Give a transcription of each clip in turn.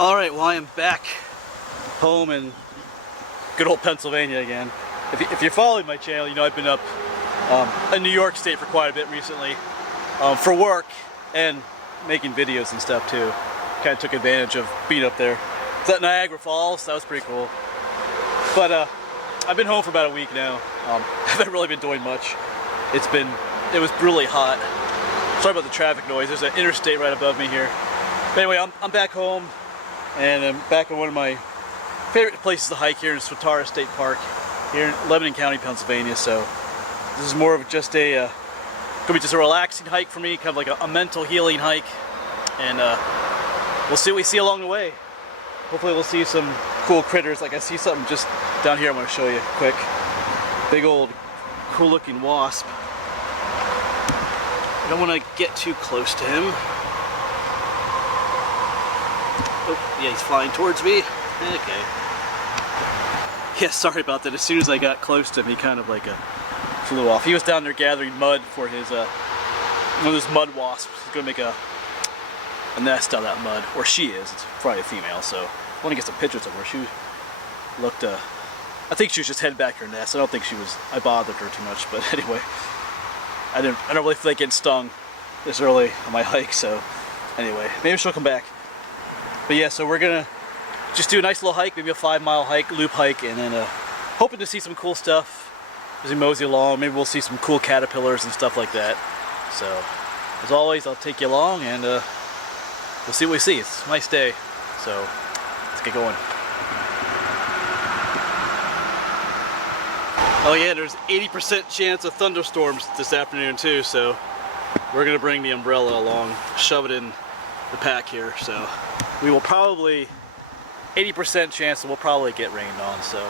Alright, well I am back home in good old Pennsylvania again. If you're following my channel, you know I've been up in New York State for quite a bit recently for work and making videos and stuff too. Kind of took advantage of being up there. It's at Niagara Falls, that was pretty cool. But I've been home for about a week now. Haven't really been doing much. It was brutally hot. Sorry about the traffic noise. There's an interstate right above me here. But anyway, I'm back home, and I'm back in one of my favorite places to hike here in Swatara State Park here in Lebanon County, Pennsylvania. So this is more of just a gonna be just a relaxing hike for me, kind of like a mental healing hike, and we'll see what we see along the way. Hopefully we'll see some cool critters. Like I see something just down here I'm going to show you quick. Big old cool looking wasp. I don't want to get too close to him. Oh, yeah, he's flying towards me. Okay. Yeah, sorry about that. As soon as I got close to him, he kind of like flew off. He was down there gathering mud for his one of those mud wasps. He's going to make a nest out of that mud. Or she is. It's probably a female, so I want to get some pictures of her. She looked, I think she was just heading back to her nest. I don't think I bothered her too much, but anyway. I don't really feel like getting stung this early on my hike, so anyway, maybe she'll come back. But yeah, so we're gonna just do a nice little hike, maybe a 5-mile hike, loop hike, and then hoping to see some cool stuff as we mosey along. Maybe we'll see some cool caterpillars and stuff like that. So, as always, I'll take you along, and we'll see what we see. It's a nice day, so let's get going. Oh yeah, there's 80% chance of thunderstorms this afternoon too, so we're gonna bring the umbrella along, shove it in the pack here. So we will probably 80% chance that we'll probably get rained on. So,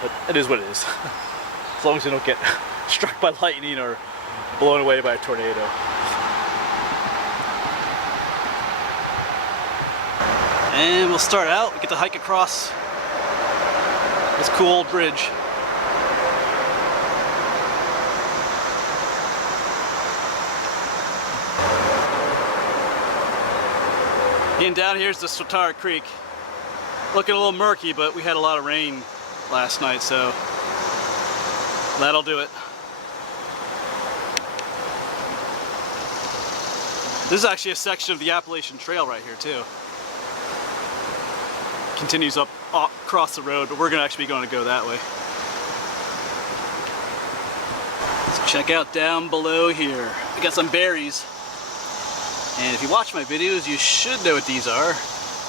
but it is what it is. As long as we don't get struck by lightning or blown away by a tornado. And we'll start out. We get to hike across this cool old bridge. And down here's the Swatara Creek. Looking a little murky, but we had a lot of rain last night, so that'll do it. This is actually a section of the Appalachian Trail right here too. Continues up across the road, but we're gonna actually be going to go that way. Let's check out down below here. We got some berries. And if you watch my videos, you should know what these are.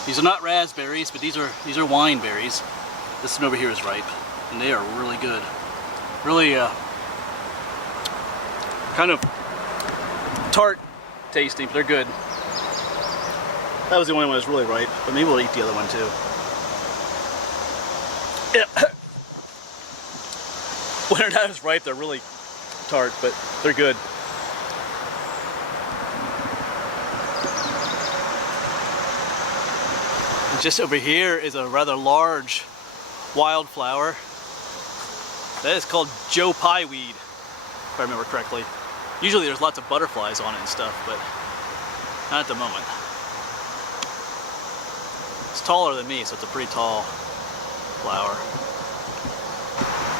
These are not raspberries, but these are wine berries. This one over here is ripe, and they are really good. Really kind of tart tasting, but they're good. That was the only one that was really ripe, but maybe we'll eat the other one too. Yeah. When they're not as ripe, they're really tart, but they're good. Just over here is a rather large wildflower. That is called Joe Pye weed, if I remember correctly. Usually there's lots of butterflies on it and stuff, but not at the moment. It's taller than me, so it's a pretty tall flower.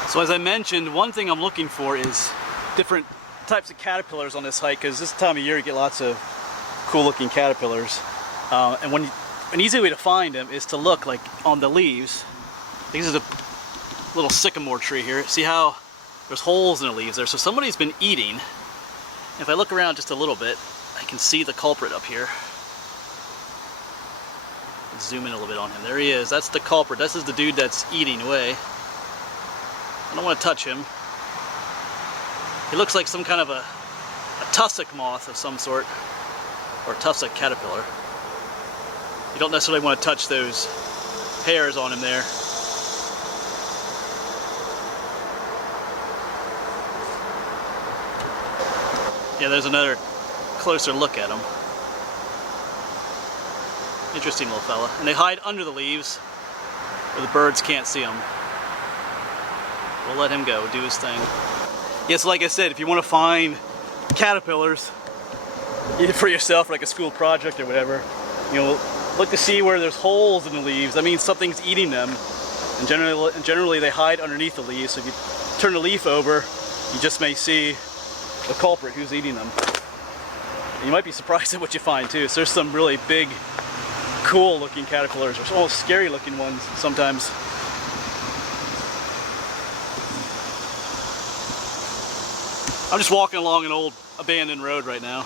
So as I mentioned, one thing I'm looking for is different types of caterpillars on this hike, because this time of year you get lots of cool looking caterpillars. And an easy way to find them is to look like on the leaves. This is a little sycamore tree here. See how there's holes in the leaves there? So somebody's been eating. If I look around just a little bit, I can see the culprit up here. Let's zoom in a little bit on him. There he is. That's the culprit. This is the dude that's eating away. I don't want to touch him. He looks like some kind of a tussock moth of some sort, or a tussock caterpillar. You don't necessarily want to touch those hairs on him there. Yeah, there's another closer look at him. Interesting little fella. And they hide under the leaves where the birds can't see them. We'll let him go, do his thing. Yeah, so like I said, if you want to find caterpillars, either for yourself, like a school project or whatever, you know, look to see where there's holes in the leaves. That means something's eating them. And generally they hide underneath the leaves. So if you turn the leaf over, you just may see the culprit who's eating them. And you might be surprised at what you find too. So there's some really big, cool looking caterpillars, or almost scary looking ones sometimes. I'm just walking along an old abandoned road right now.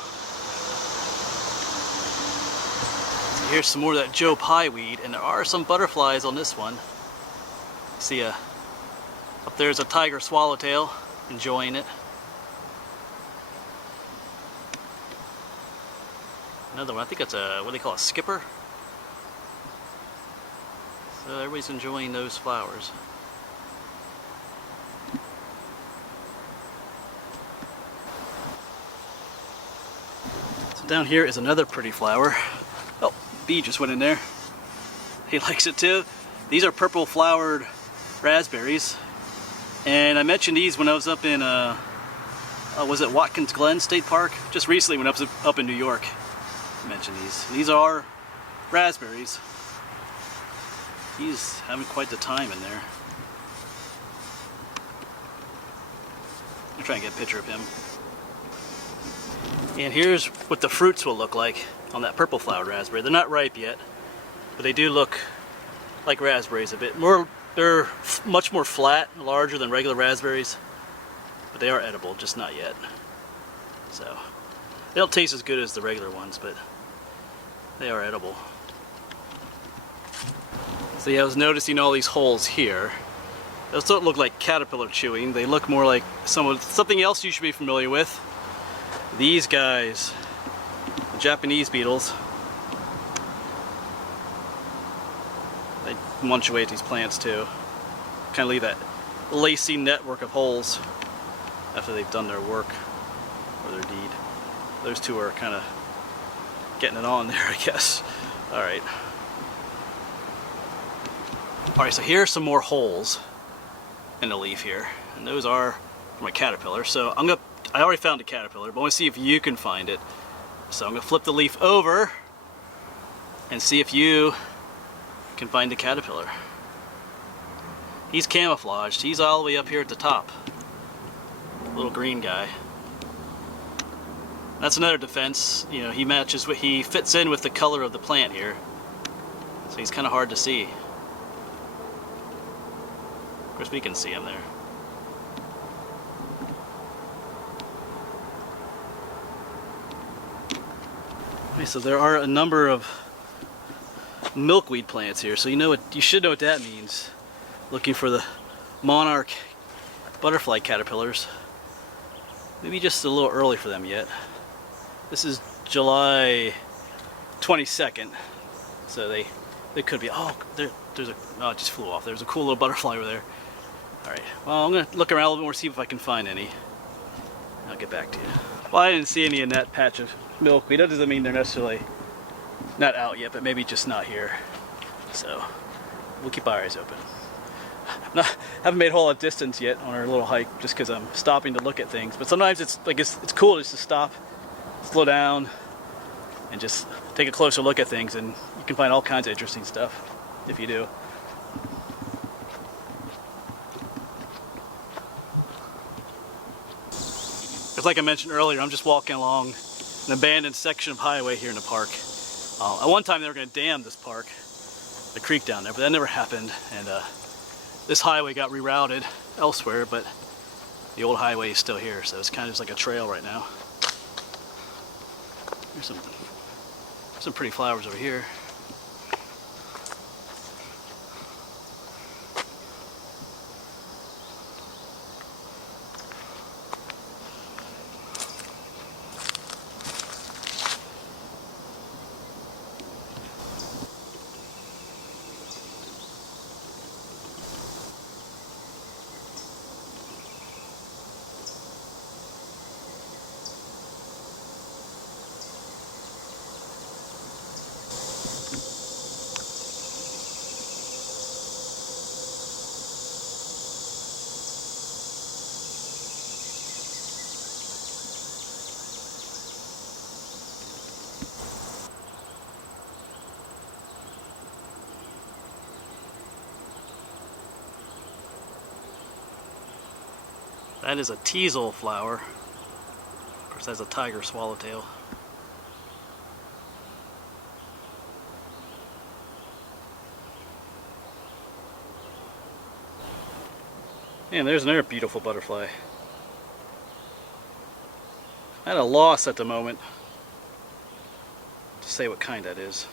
So here's some more of that Joe Pye weed, and there are some butterflies on this one. See up there's a tiger swallowtail enjoying it. Another one, I think it's a, what do they call, a skipper? So everybody's enjoying those flowers. So down here is another pretty flower. Oh, bee just went in there. He likes it too. These are purple flowered raspberries. And I mentioned these when I was up in, was it Watkins Glen State Park? Just recently when I was up in New York. I mentioned these. These are raspberries. He's having quite the time in there. I'll try and get a picture of him. And here's what the fruits will look like on that purple flowered raspberry. They're not ripe yet, but they do look like raspberries a bit more. They're much more flat and larger than regular raspberries, but they are edible, just not yet. So they don't taste as good as the regular ones, but they are edible. So yeah, I was noticing all these holes here. Those don't look like caterpillar chewing. They look more like something else you should be familiar with. These guys, the Japanese beetles. They munch away at these plants too. Kind of leave that lacy network of holes after they've done their work or their deed. Those two are kind of getting it on there, I guess. Alright. Alright, so here's some more holes in the leaf here. And those are from a caterpillar. So I already found a caterpillar, but I want to see if you can find it. So I'm going to flip the leaf over and see if you can find the caterpillar. He's camouflaged. He's all the way up here at the top. Little green guy. That's another defense. You know, he fits in with the color of the plant here. So he's kind of hard to see. Of course, we can see him there. Okay, so there are a number of milkweed plants here. So you should know what that means. Looking for the monarch butterfly caterpillars. Maybe just a little early for them yet. This is July 22nd, so they could be. Oh, it just flew off. There's a cool little butterfly over there. All right. Well, I'm gonna look around a little bit more, see if I can find any. I'll get back to you. Well, I didn't see any in that patch of milkweed. That doesn't mean they're necessarily not out yet, but maybe just not here. So we'll keep our eyes open. Haven't made a whole lot of distance yet on our little hike, just because I'm stopping to look at things. But sometimes it's cool just to stop, slow down, and just take a closer look at things, and you can find all kinds of interesting stuff if you do. Because like I mentioned earlier, I'm just walking along an abandoned section of highway here in the park. At one time they were going to dam this park, the creek down there, but that never happened, and this highway got rerouted elsewhere, but the old highway is still here, so it's kind of just like a trail right now. There's some pretty flowers over here. That is a teasel flower. Of course, that's a tiger swallowtail. And there's another beautiful butterfly. At a loss at the moment to say what kind that is.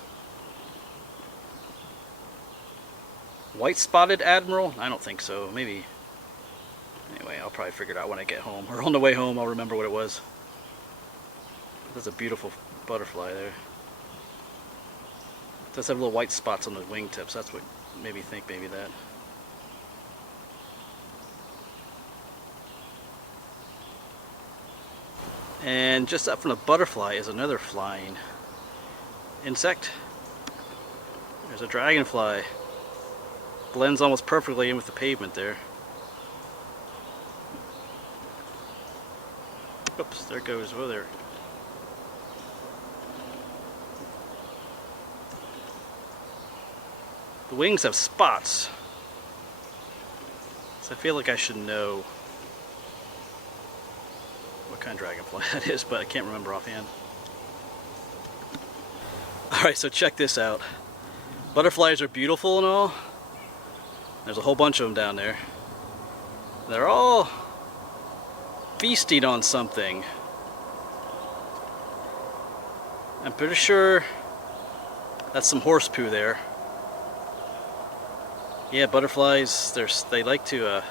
White spotted admiral? I don't think so. Maybe. Anyway, I'll probably figure it out when I get home. Or on the way home, I'll remember what it was. There's a beautiful butterfly there. It does have little white spots on the wingtips. That's what made me think maybe that. And just up from the butterfly is another flying insect. There's a dragonfly. Blends almost perfectly in with the pavement there. Oops, there it goes. Oh, there. The wings have spots. So I feel like I should know what kind of dragonfly that is, but I can't remember offhand. Alright, so check this out. Butterflies are beautiful and all. There's a whole bunch of them down there. They're all feasting on something. I'm pretty sure that's some horse poo there. Yeah, butterflies, they like to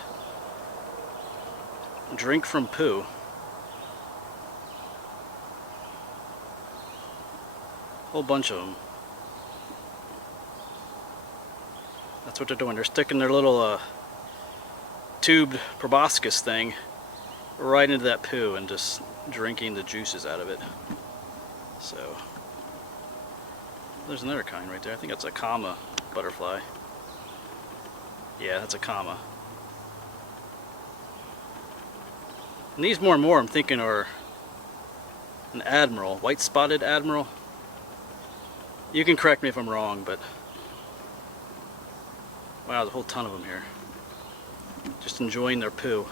drink from poo. Whole bunch of them. That's what they're doing. They're sticking their little tubed proboscis thing right into that poo and just drinking the juices out of it. So there's another kind right there. I think that's a comma butterfly. Yeah, that's a comma. And these more and more I'm thinking are an admiral, white spotted admiral. You can correct me if I'm wrong, but wow, there's a whole ton of them here. Just enjoying their poo.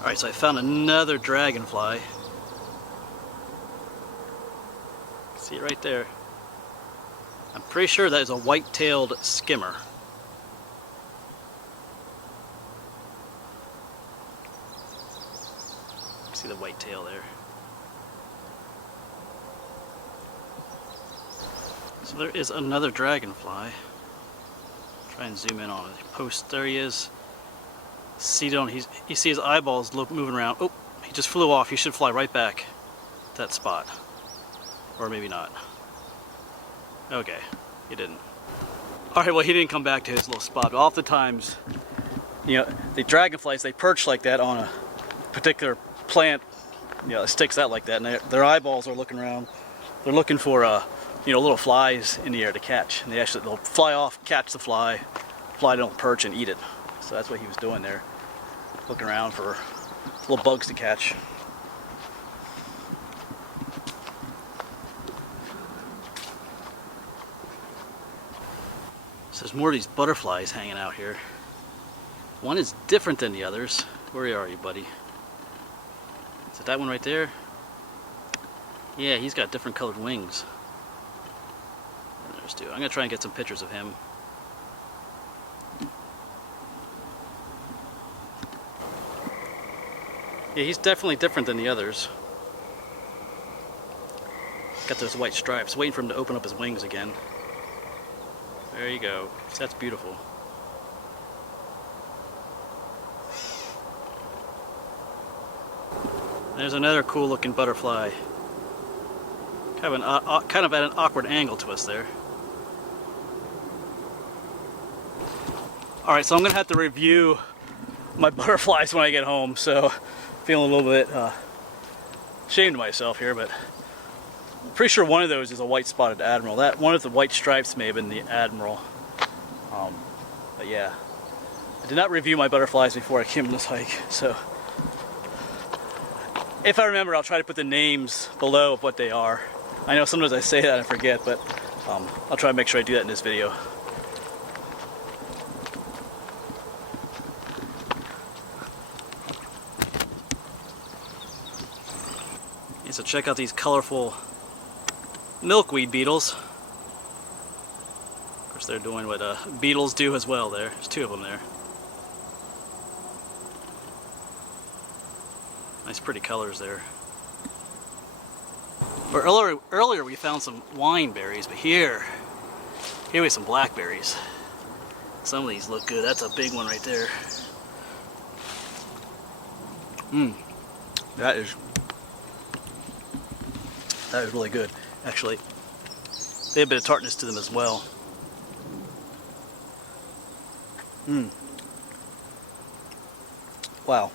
Alright, so I found another dragonfly. See it right there. I'm pretty sure that is a white-tailed skimmer. See the white tail there. So there is another dragonfly. Try and zoom in on it. Post, there he is. See, you see his eyeballs moving around. Oh, he just flew off. He should fly right back to that spot. Or maybe not. Okay, he didn't. Alright, well, he didn't come back to his little spot. Oftentimes, you know, the dragonflies, they perch like that on a particular plant, you know, it sticks out like that, and their eyeballs are looking around. They're looking for, you know, little flies in the air to catch. And they'll fly off, catch the fly don't perch and eat it. So that's what he was doing there, looking around for little bugs to catch. So there's more of these butterflies hanging out here. One is different than the others. Where are you, buddy? Is it that one right there? Yeah, he's got different colored wings. There's two. I'm gonna try and get some pictures of him. Yeah, he's definitely different than the others. Got those white stripes. Waiting for him to open up his wings again. There you go. So that's beautiful. There's another cool looking butterfly. Kind of at an awkward angle to us there. Alright, so I'm going to have to review my butterflies when I get home, so feeling a little bit ashamed of myself here, but I'm pretty sure one of those is a white spotted admiral. That one of the white stripes may have been the admiral. But yeah, I did not review my butterflies before I came on this hike, so if I remember, I'll try to put the names below of what they are. I know sometimes I say that and I forget, but I'll try to make sure I do that in this video. And so check out these colorful milkweed beetles. Of course, they're doing what beetles do as well there. There's two of them there. Nice pretty colors there. But earlier we found some wine berries, but here we have some blackberries. Some of these look good. That's a big one right there. That is really good. Actually, they have a bit of tartness to them as well. Wow.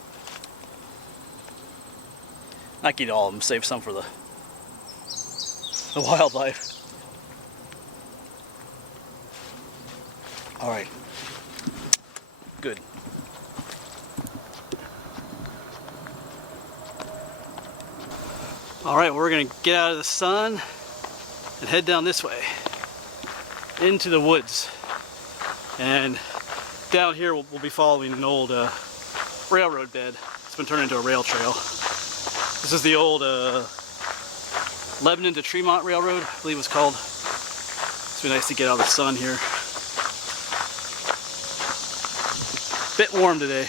Not eat all of them. Save some for the wildlife. All right. Good. All right, we're gonna get out of the sun and head down this way into the woods. And down here we'll be following an old railroad bed. It's been turned into a rail trail. This is the old Lebanon to Tremont Railroad, I believe it's called. It's been nice to get out of the sun here. Bit warm today.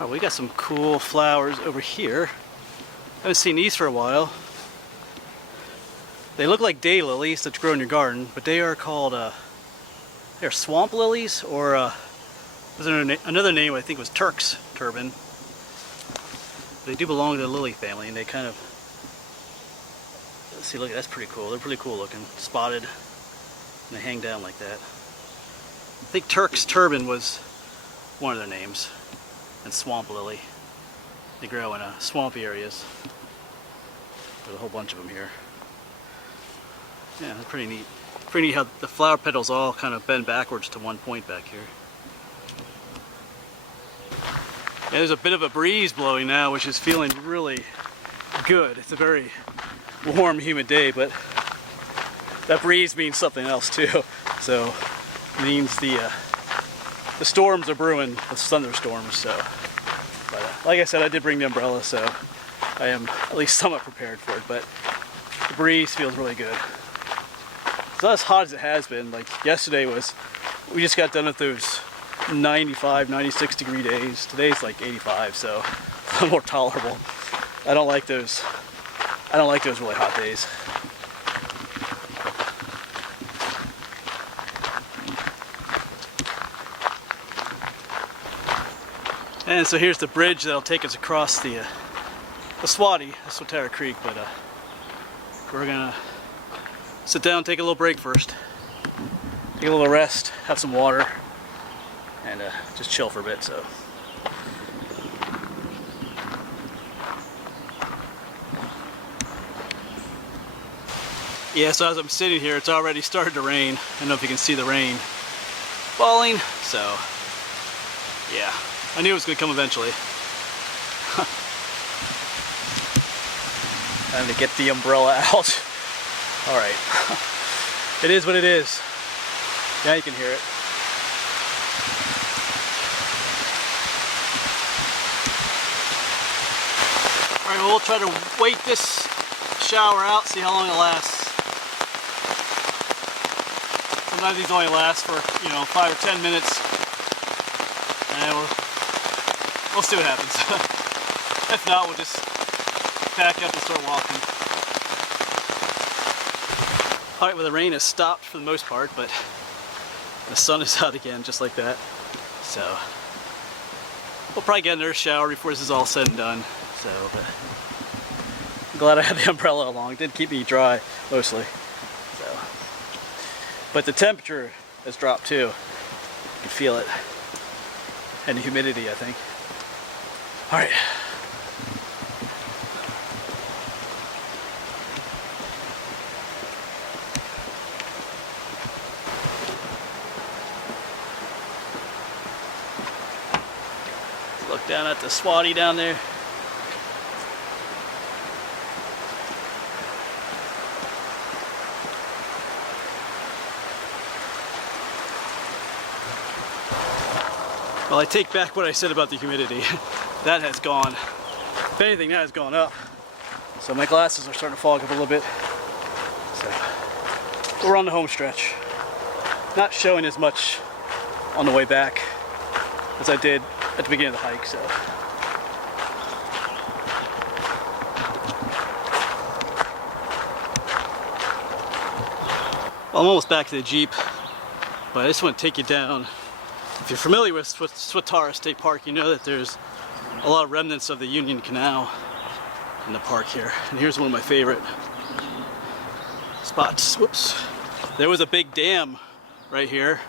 Oh, we got some cool flowers over here. Haven't seen these for a while. They look like daylilies that grow in your garden, but they are called they're swamp lilies, or there's another name I think was Turk's turban. They do belong to the lily family, and they kind of, let's see, look, that's pretty cool. They're pretty cool looking, spotted, and they hang down like that. I think Turk's turban was one of their names, and swamp lily. They grow in swampy areas. There's a whole bunch of them here. Yeah, that's pretty neat. Pretty neat how the flower petals all kind of bend backwards to one point back here. Yeah, there's a bit of a breeze blowing now, which is feeling really good. It's a very warm, humid day, but that breeze means something else too. So it means the storms are brewing, the thunderstorms. So, but like I said, I did bring the umbrella, so I am at least somewhat prepared for it. But the breeze feels really good. It's not as hot as it has been. Like yesterday we just got done with those 95, 96 degree days. Today's like 85, so a little more tolerable. I don't like those really hot days. And so here's the bridge that'll take us across the Swati, the Swatara Creek, but we're gonna sit down, take a little break first, take a little rest, have some water, and just chill for a bit. So yeah, so as I'm sitting here, it's already started to rain. I don't know if you can see the rain falling. So yeah, I knew it was going to come eventually. Time to get the umbrella out. All right, it is what it is. Now you can hear it. All right, well, we'll try to wait this shower out, see how long it lasts. Sometimes these only last for, 5 or 10 minutes, and we'll see what happens. If not, we'll just pack up and start walking. All right, well, the rain has stopped for the most part, but the sun is out again, just like that. So we'll probably get another shower before this is all said and done. So, but I'm glad I had the umbrella along. It did keep me dry, mostly. So, but the temperature has dropped too. You can feel it. And the humidity, I think. All right. Look down at the Swati down there. Well, I take back what I said about the humidity. That has gone. If anything, that has gone up. So my glasses are starting to fog up a little bit. So we're on the home stretch. Not showing as much on the way back as I did at the beginning of the hike. So. Well, I'm almost back to the Jeep, but I just want to take you down. If you're familiar with Swatara State Park, you know that there's a lot of remnants of the Union Canal in the park here. And here's one of my favorite spots. Whoops. There was a big dam right here.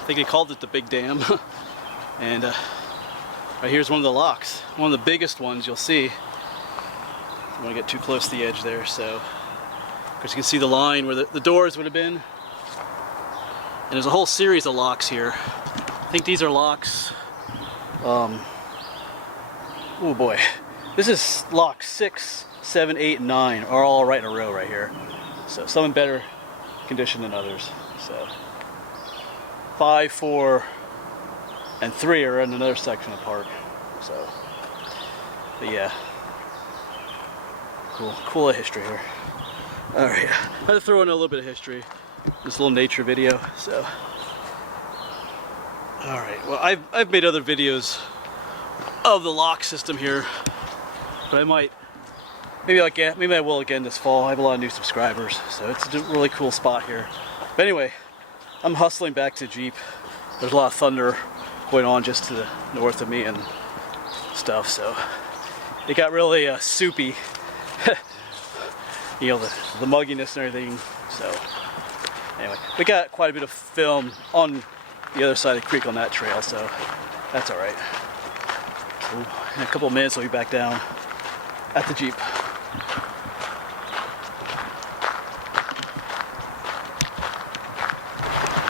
I think they called it the Big Dam. And right here's one of the locks. One of the biggest ones you'll see. I don't want to get too close to the edge there, so. Of course, you can see the line where the doors would have been. And there's a whole series of locks here. I think these are locks. Oh boy. This is lock 6, 7, 8, and 9 are all right in a row right here. So some in better condition than others. So 5, 4, and 3 are in another section of the park. So, but yeah. Cool history here. Alright, I'm going to throw in a little bit of history. This little nature video, so. Alright, well I've made other videos of the lock system here, but maybe I will again this fall. I have a lot of new subscribers, so it's a really cool spot here. But anyway, I'm hustling back to Jeep. There's a lot of thunder going on just to the north of me and stuff, so it got really soupy. You know, the mugginess and everything. So anyway, we got quite a bit of film on the other side of the creek on that trail, so that's all right. So in a couple of minutes we'll be back down at the Jeep.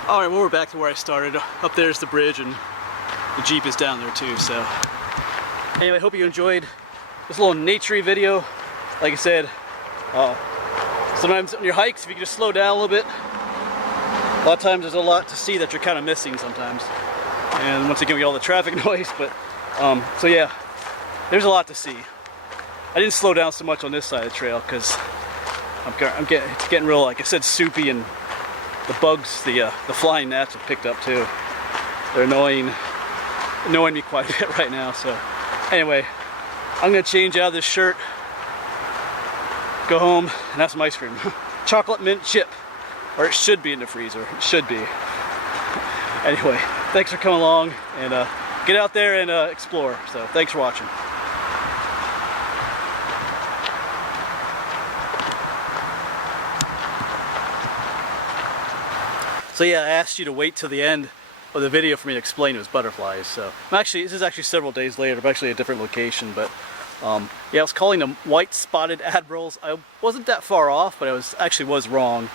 All right, well, we're back to where I started. Up there's the bridge, and the Jeep is down there too. So anyway, I hope you enjoyed this little nature-y video. Like I said, sometimes on your hikes, if you can just slow down a little bit, a lot of times there's a lot to see that you're kind of missing sometimes. And once again, we get all the traffic noise, but so yeah, there's a lot to see. I didn't slow down so much on this side of the trail because it's getting real, like I said, soupy, and the bugs, the flying gnats have picked up too. They're annoying me quite a bit right now. So anyway, I'm gonna change out of this shirt, go home, and have some ice cream. Chocolate mint chip, or it should be in the freezer. It should be. Anyway, thanks for coming along, and get out there and explore. So thanks for watching. So yeah, I asked you to wait till the end of the video for me to explain it was butterflies. So this is actually several days later. I'm actually at a different location, but yeah, I was calling them white spotted admirals. I wasn't that far off, but I was wrong.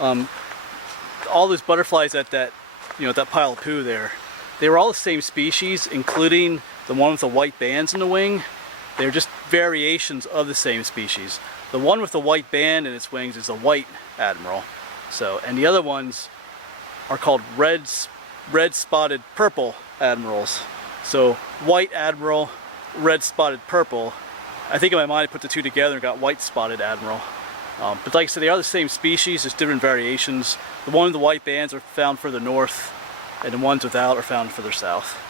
All those butterflies at that pile of poo there, they were all the same species, including the one with the white bands in the wing. They're just variations of the same species. The one with the white band in its wings is a white admiral. So, and the other ones are called red spotted purple admirals. So white admiral, red spotted purple. I think in my mind I put the two together and got white spotted admiral. But like I said, they are the same species, just different variations. The one with the white bands are found further north, and the ones without are found further south.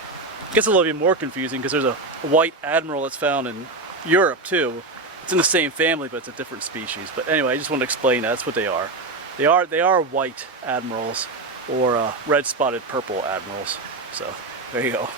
It gets a little bit more confusing because there's a white admiral that's found in Europe too. It's in the same family, but it's a different species. But anyway, I just want to explain that. That's what they are. They are white admirals, or red spotted purple admirals. So there you go.